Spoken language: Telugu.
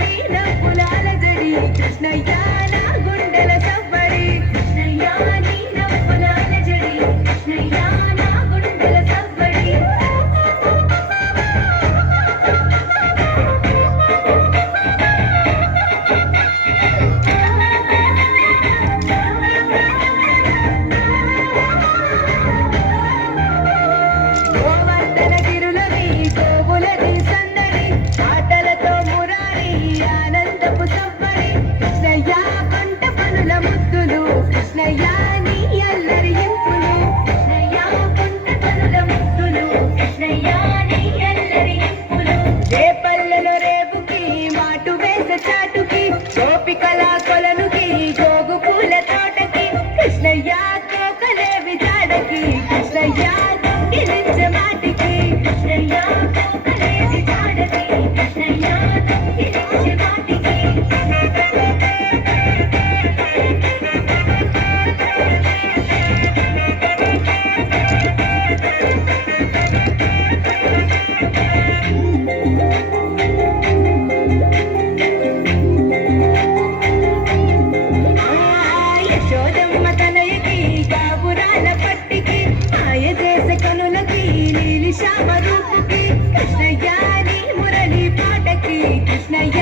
నీ నవ్వులాల జడి కృష్ణయ్య నా గుండెల సవ్వడి కృష్ణయ్య నీ నవ్వులాల జడి కృష్ణయ్య నా గుండెల సవ్వడి గోవర్ధన గిరులవి గోవులది సందడి ఆటలతో మురారి ఆనందపు సవ్వడి కృష్ణయ్య పంట పనుల ముద్దులు కృష్ణయ్య నీ అల్లరి ఇంపులు కృష్ణయ్య పంట పనుల ముద్దులు కృష్ణయ్య నీ అల్లరి ఇంపులు రేపల్లెలో రేపుకి మాటు వేస చాటుకి గోపికల కొలనుకి గోగు పూల తోటకి కృష్ణయ్య కోకలేవి జాడకి కృష్ణయ్య గిలించ మాటికి కృష్ణయ్య కోకలేవి జాడకి కృష్ణయ్య గిలించ మాటికి యశోదమ్మ తనయకి గాబురాల పట్టికి మాయ చేస కనులకి నీలి శ్యామ రూపుకి కృష్ణయ్య నీ మురళి పాటకి కృష్ణయ్య